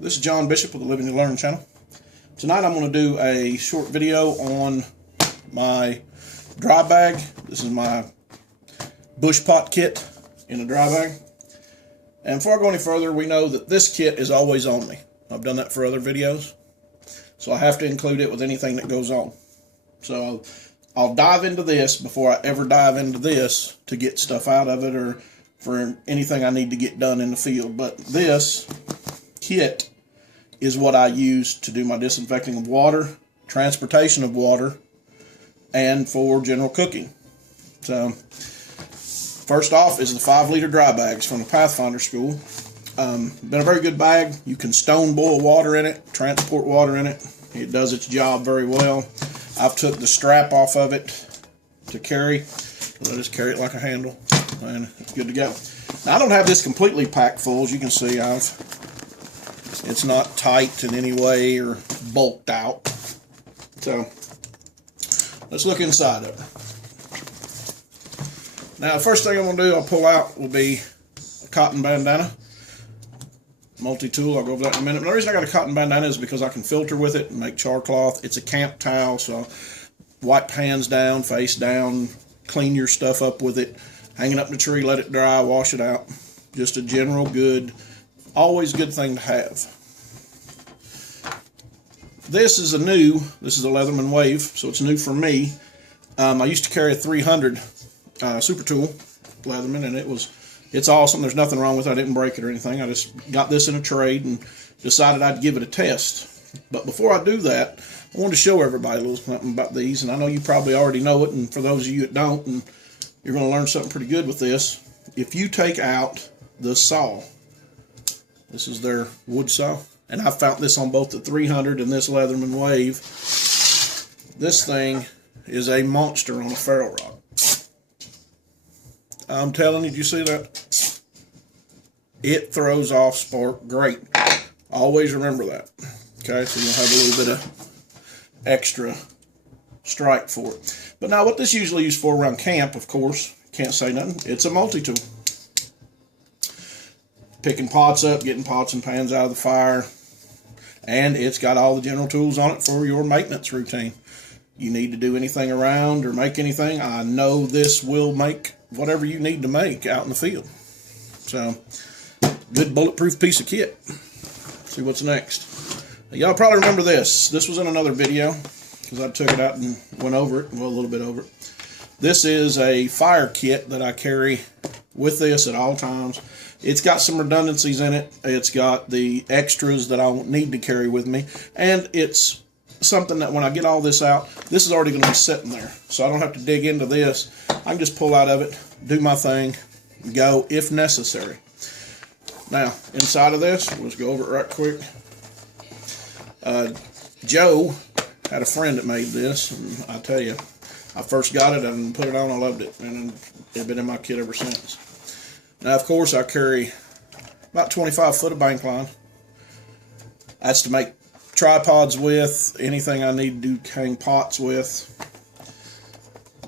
This is John Bishop with the Living to Learn channel. Tonight I'm going to do a short video on my dry bag. This is my bush pot kit in a dry bag. And before I go any further, we know that this kit is always on me. I've done that for other videos, so I have to include it with anything that goes on. So I'll dive into this before I ever dive into this to get stuff out of it or for anything I need to get done in the field. But this kit is what I use to do my disinfecting of water, transportation of water, and for general cooking. So first off is the 5-liter dry bags from the Pathfinder school. Been a very good bag. You can stone boil water in it, transport water in it. It does its job very well. I've took the strap off of it to carry. I just carry it like a handle, and it's good to go. Now I don't have this completely packed full. As you can see, it's not tight in any way or bulked out. So let's look inside of it. Now the first thing I'm going to do, I'll pull out, will be a cotton bandana. Multi-tool, I'll go over that in a minute. But the reason I got a cotton bandana is because I can filter with it and make char cloth. It's a camp towel, so wipe hands down, face down, clean your stuff up with it, hang it up in the tree, let it dry, wash it out. Just a general good, always good thing to have. This is a Leatherman Wave, so it's new for me. I used to carry a 300 Super Tool Leatherman, and it's awesome. There's nothing wrong with it. I didn't break it or anything. I just got this in a trade and decided I'd give it a test. But before I do that, I wanted to show everybody a little something about these. And I know you probably already know it, and for those of you that don't, and you're going to learn something pretty good with this. If you take out the saw, this is their wood saw, and I found this on both the 300 and this Leatherman Wave. This thing is a monster on a ferro rod. I'm telling you, did you see that? It throws off spark great. Always remember that. Okay, so you'll have a little bit of extra strike for it. But now what this usually used for around camp, of course, can't say nothing, it's a multi-tool. Picking pots up, getting pots and pans out of the fire. And it's got all the general tools on it for your maintenance routine. You need to do anything around or make anything, I know this will make whatever you need to make out in the field. So, good bulletproof piece of kit. Let's see what's next. Y'all probably remember this. This was in another video, because I took it out and went over it, well, a little bit over it. This is a fire kit that I carry with this at all times. It's got some redundancies in it. It's got the extras that I won't need to carry with me. And it's something that when I get all this out, this is already going to be sitting there. So I don't have to dig into this. I can just pull out of it, do my thing, go if necessary. Now, inside of this, let's go over it right quick. Joe had a friend that made this, and I tell you, I first got it and put it on, I loved it, and it's been in my kit ever since. Now, of course, I carry about 25 foot of bank line. That's to make tripods with, anything I need to hang pots with.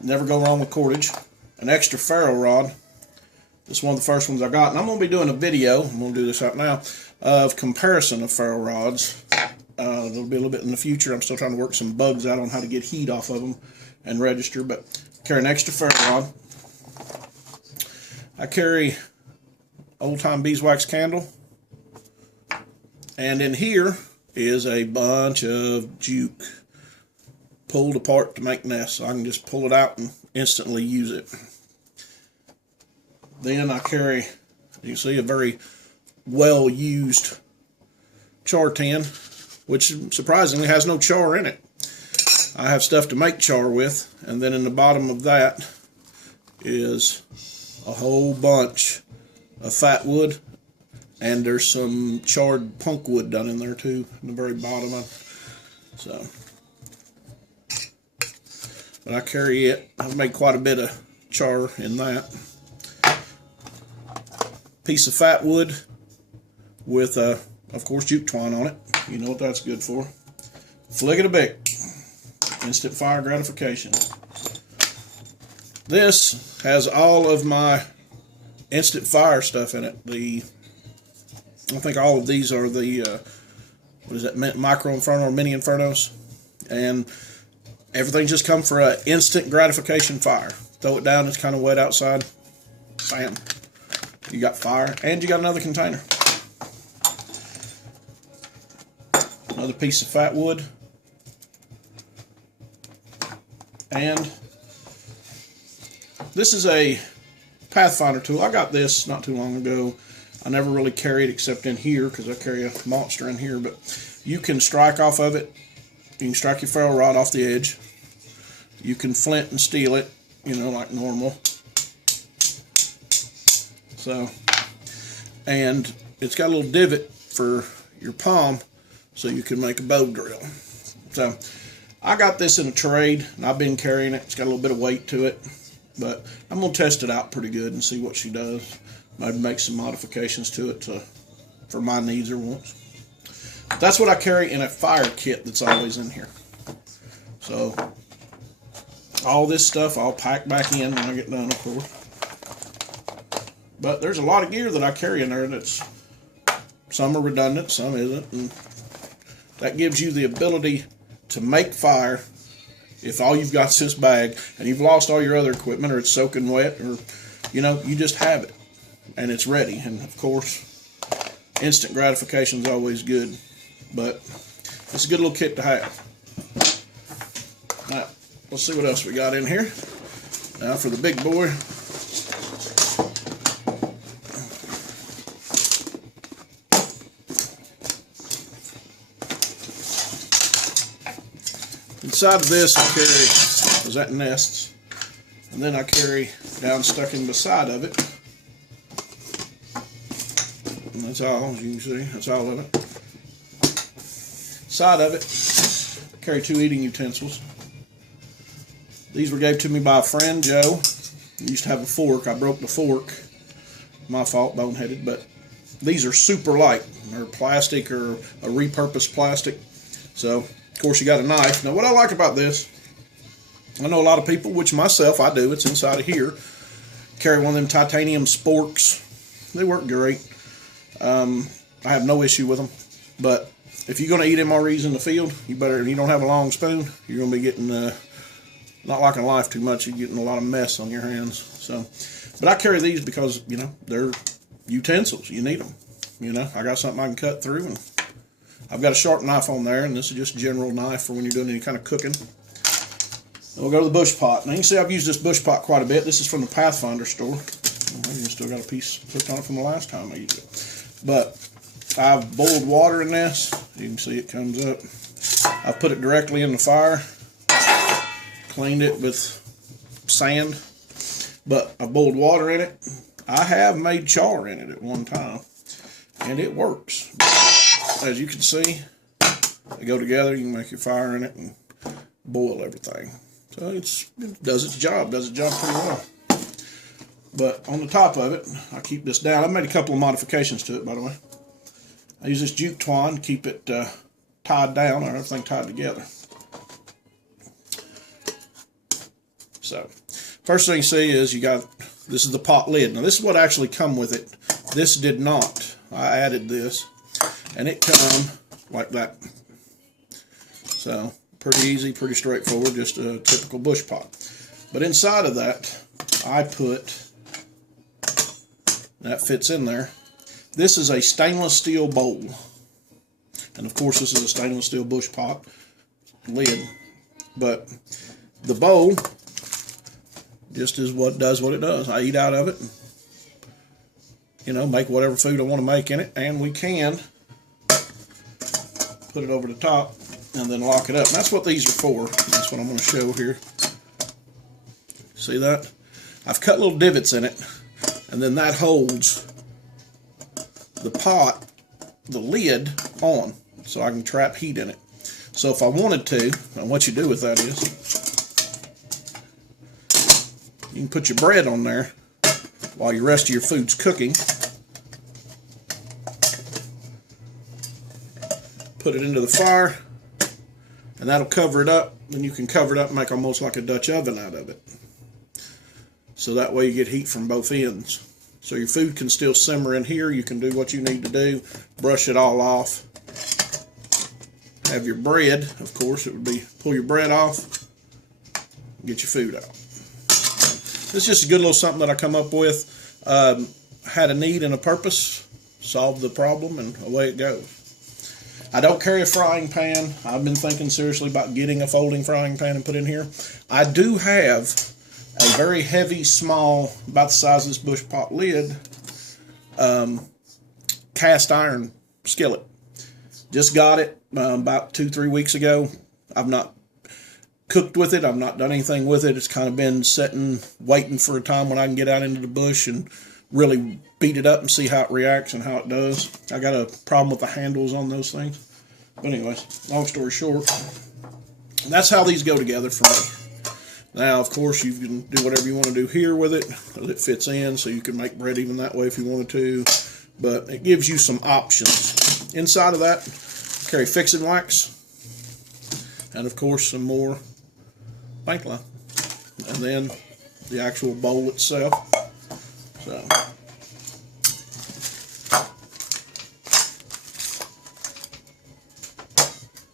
Never go wrong with cordage. An extra ferro rod. This is one of the first ones I got, and I'm going to be doing a video, I'm going to do this out now, of comparison of ferro rods. There'll be a little bit in the future. I'm still trying to work some bugs out on how to get heat off of them and register, but carry an extra ferro rod. I carry old-time beeswax candle, and in here is a bunch of juke pulled apart to make nests. So I can just pull it out and instantly use it. Then I carry, you can see, a very well used char tin, which surprisingly has no char in it. I have stuff to make char with, and then in the bottom of that is a whole bunch of fat wood. And there's some charred punk wood down in there too, in the very bottom of it. So, but I carry it. I've made quite a bit of char in that. Piece of fat wood with, of course, jute twine on it. You know what that's good for. Flick it a bic. Instant fire gratification. This has all of my instant fire stuff in it. The I think all of these are the, what is that, micro inferno or mini infernos. And everything just comes for an instant gratification fire. Throw it down, it's kind of wet outside. Bam. You got fire, and you got another container. Another piece of fat wood. And this is a Pathfinder tool. I got this not too long ago. I never really carry it except in here because I carry a monster in here. But you can strike off of it. You can strike your ferro rod off the edge. You can flint and steel it, you know, like normal. So, and it's got a little divot for your palm so you can make a bow drill. So, I got this in a trade, and I've been carrying it. It's got a little bit of weight to it, but I'm going to test it out pretty good and see what she does. Maybe make some modifications to it for my needs or wants. That's what I carry in a fire kit that's always in here. So, all this stuff I'll pack back in when I get done, of course. But there's a lot of gear that I carry in there that's, some are redundant, some isn't, and that gives you the ability to make fire if all you've got is this bag and you've lost all your other equipment or it's soaking wet, or, you know, you just have it and it's ready. And of course, instant gratification is always good, but it's a good little kit to have. All right, let's see what else we got in here. Now for the big boy. Inside of this, I carry, was that nests, and then I carry down stuck in the side of it, and that's all, as you can see, that's all of it. Side of it, I carry 2 eating utensils. These were gave to me by a friend, Joe. He used to have a fork. I broke the fork. My fault, boneheaded, but these are super light. They're plastic or a repurposed plastic. So, of course, you got a knife. Now, what I like about this, I know a lot of people, which myself, I do, it's inside of here, carry one of them titanium sporks. They work great. I have no issue with them. But if you're going to eat MREs in the field, you better, if you don't have a long spoon, you're going to be getting, not liking life too much, you're getting a lot of mess on your hands. So, but I carry these because, you know, they're utensils. You need them. You know, I got something I can cut through, and I've got a sharp knife on there, and this is just a general knife for when you're doing any kind of cooking. Then we'll go to the bush pot. Now you can see I've used this bush pot quite a bit. This is from the Pathfinder store. I still got a piece hooked on it from the last time I used it. But I've boiled water in this. You can see it comes up. I put it directly in the fire. Cleaned it with sand. But I boiled water in it. I have made char in it at one time, and it works. As you can see, they go together. You can make your fire in it and boil everything. So it does its job pretty well. But on the top of it, I keep this down. I've made a couple of modifications to it, by the way. I use this jute twine to keep it tied down, or everything tied together. So, first thing you see is this is the pot lid. Now this is what actually come with it. This did not. I added this, and it come like that. So, pretty easy, pretty straightforward, just a typical bush pot. But inside of that, I put, that fits in there. This is a stainless steel bowl. And of course this is a stainless steel bush pot lid. But the bowl just is what does what it does. I eat out of it and, you know, make whatever food I want to make in it. And we can put it over the top and then lock it up. And that's what these are for. That's what I'm going to show here. See that? I've cut little divots in it, and then that holds the pot, the lid, on, so I can trap heat in it. So if I wanted to, and what you do with that is, you can put your bread on there while the rest of your food's cooking. Put it into the fire, and that'll cover it up. Then you can cover it up and make almost like a Dutch oven out of it. So that way you get heat from both ends. so your food can still simmer in here. You can do what you need to do, brush it all off. Have your bread, of course, it would be pull your bread off, get your food out. It's just a good little something that I come up with. Had a need and a purpose, solved the problem, and away it goes. I don't carry a frying pan. I've been thinking seriously about getting a folding frying pan and put in here. I do have a very heavy, small, about the size of this bush pot lid, cast iron skillet. Just got it about 2-3 weeks ago. I've not cooked with it. I've not done anything with it. It's kind of been sitting, waiting for a time when I can get out into the bush and really beat it up and see how it reacts and how it does. I got a problem with the handles on those things. But anyways, long story short, that's how these go together for me. Now, of course, you can do whatever you want to do here with it, because it fits in, so you can make bread even that way if you wanted to. But it gives you some options. Inside of that, carry fixing wax, and of course, some more bank line. And then the actual bowl itself. So,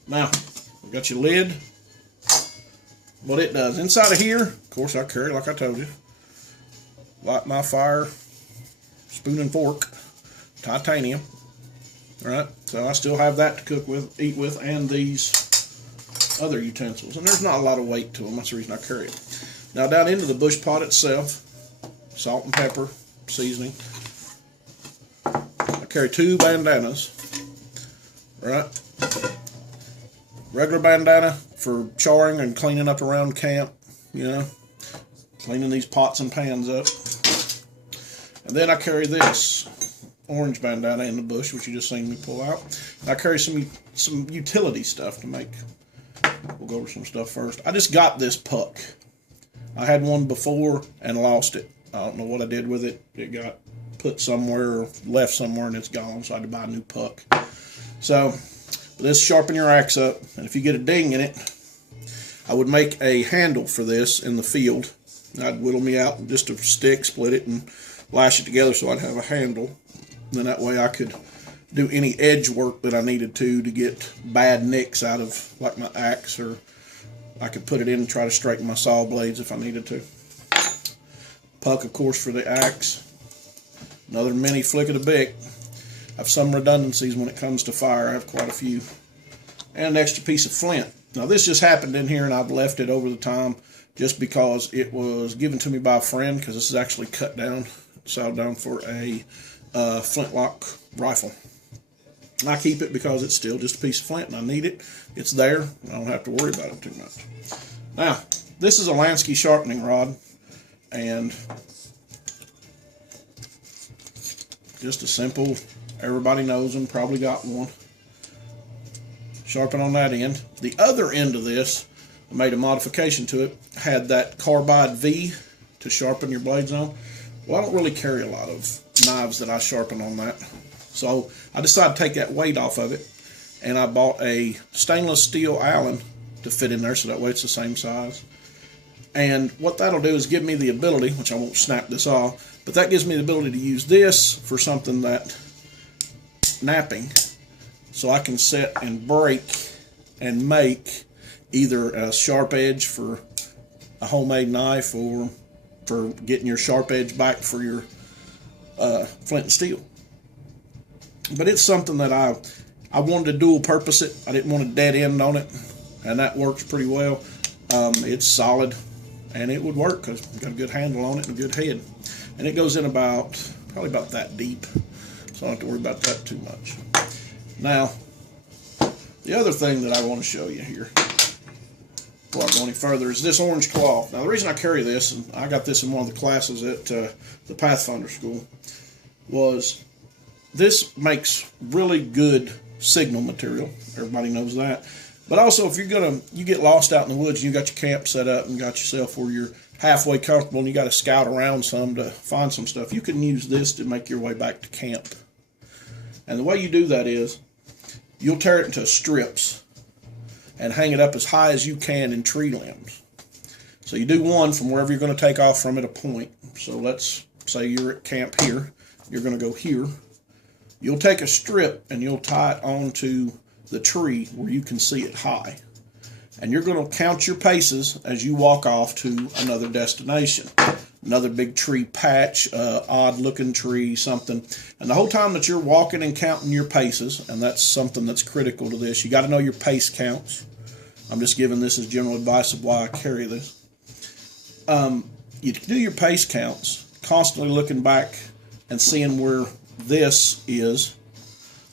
now, we got your lid. What it does inside of here, of course, I carry, like I told you, light my fire, spoon and fork, titanium. All right, so I still have that to cook with, eat with, and these other utensils. And there's not a lot of weight to them. That's the reason I carry it. Now down into the bush pot itself, salt and pepper, seasoning. I carry 2 bandanas. Right. Regular bandana for charring and cleaning up around camp, you know, cleaning these pots and pans up. And then I carry this orange bandana in the bush, which you just seen me pull out. I carry some utility stuff to make. We'll go over some stuff first. I just got this puck. I had one before and lost it. I don't know what I did with it. It got put somewhere or left somewhere and it's gone, so I had to buy a new puck. So this sharpen your axe up, and if you get a ding in it, I would make a handle for this in the field. I'd whittle me out just a stick, split it, and lash it together so I'd have a handle. Then that way I could do any edge work that I needed to get bad nicks out of like my axe, or I could put it in and try to straighten my saw blades if I needed to. Puck, of course, for the axe. Another mini flick of the bick. I have some redundancies when it comes to fire. I have quite a few. And an extra piece of flint. Now this just happened in here and I've left it over the time just because it was given to me by a friend, because this is actually cut down, sawed down for a flintlock rifle. And I keep it because it's still just a piece of flint and I need it. It's there. I don't have to worry about it too much. Now, this is a Lansky sharpening rod, and just a simple, everybody knows them, probably got one. Sharpen on that end. The other end of this, I made a modification to it, had that carbide V to sharpen your blades on. Well, I don't really carry a lot of knives that I sharpen on that. So I decided to take that weight off of it, and I bought a stainless steel Allen to fit in there, so that way it's the same size. And what that'll do is give me the ability, which I won't snap this off, but that gives me the ability to use this for something that knapping, so I can set and break and make either a sharp edge for a homemade knife or for getting your sharp edge back for your flint and steel. But it's something that I wanted to dual purpose it. I didn't want a dead end on it, and that works pretty well. It's solid, and it would work because it's got a good handle on it and a good head. And it goes in probably about that deep, so I don't have to worry about that too much. Now, the other thing that I want to show you here, before I go any further, is this orange cloth. Now, the reason I carry this, and I got this in one of the classes at the Pathfinder School, was this makes really good signal material. Everybody knows that. But also, if you get lost out in the woods, and you got your camp set up and got yourself where you're halfway comfortable and you got to scout around some to find some stuff, you can use this to make your way back to camp. And the way you do that is, you'll tear it into strips and hang it up as high as you can in tree limbs. So you do one from wherever you're going to take off from at a point. So let's say you're at camp here, you're going to go here. You'll take a strip and you'll tie it onto the tree where you can see it high. And you're going to count your paces as you walk off to another destination. Another big tree patch, odd looking tree, something. And the whole time that you're walking and counting your paces, and that's something that's critical to this, you got to know your pace counts. I'm just giving this as general advice of why I carry this. You do your pace counts, constantly looking back and seeing where this is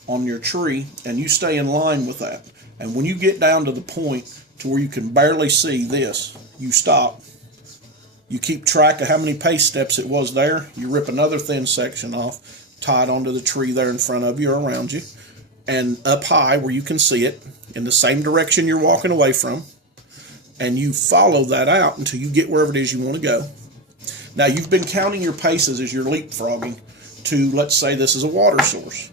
on your tree, and you stay in line with that. And when you get down to the point to where you can barely see this, you stop. You keep track of how many pace steps it was there. You rip another thin section off, tie it onto the tree there in front of you or around you, and up high where you can see it in the same direction you're walking away from, and you follow that out until you get wherever it is you want to go. Now, you've been counting your paces as you're leapfrogging to, let's say this is a water source.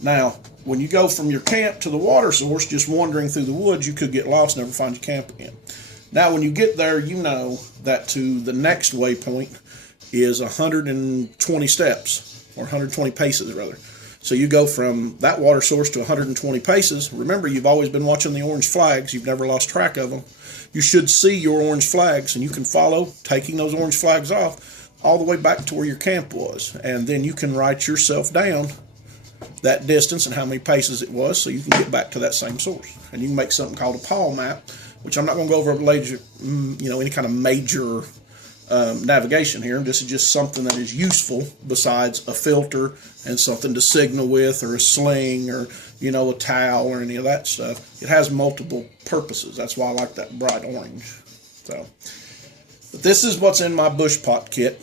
Now, when you go from your camp to the water source, just wandering through the woods, you could get lost and never find your camp again. Now, when you get there, you know that to the next waypoint is 120 steps, or 120 paces, rather. So you go from that water source to 120 paces. Remember, you've always been watching the orange flags. You've never lost track of them. You should see your orange flags, and you can follow, taking those orange flags off, all the way back to where your camp was. And then you can write yourself down that distance and how many paces it was, so you can get back to that same source. And you can make something called a pawl map, which I'm not going to go over later, any kind of major navigation here. This is just something that is useful besides a filter and something to signal with, or a sling, or a towel, or any of that stuff. It has multiple purposes. That's why I like that bright orange. So, but this is what's in my bush pot kit.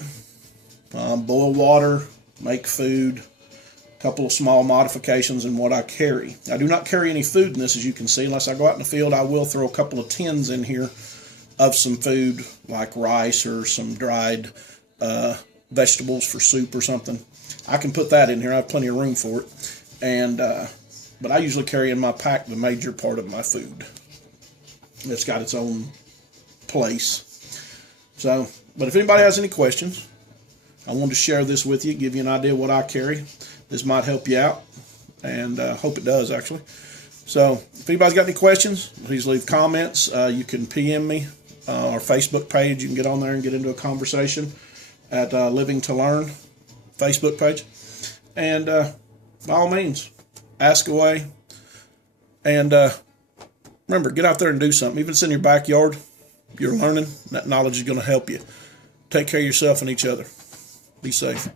Boil water, make food, a couple of small modifications in what I carry. I do not carry any food in this, as you can see. Unless I go out in the field, I will throw a couple of tins in here of some food, like rice or some dried vegetables for soup or something. I can put that in here. I have plenty of room for it. And but I usually carry in my pack the major part of my food. It's got its own place. So, but if anybody has any questions, I wanted to share this with you, give you an idea of what I carry. This might help you out, and hope it does, actually. So, if anybody's got any questions, please leave comments. You can PM me, our Facebook page. You can get on there and get into a conversation at Living to Learn Facebook page. And by all means, ask away. And remember, get out there and do something. Even if it's in your backyard, you're learning. That knowledge is going to help you. Take care of yourself and each other. Be safe.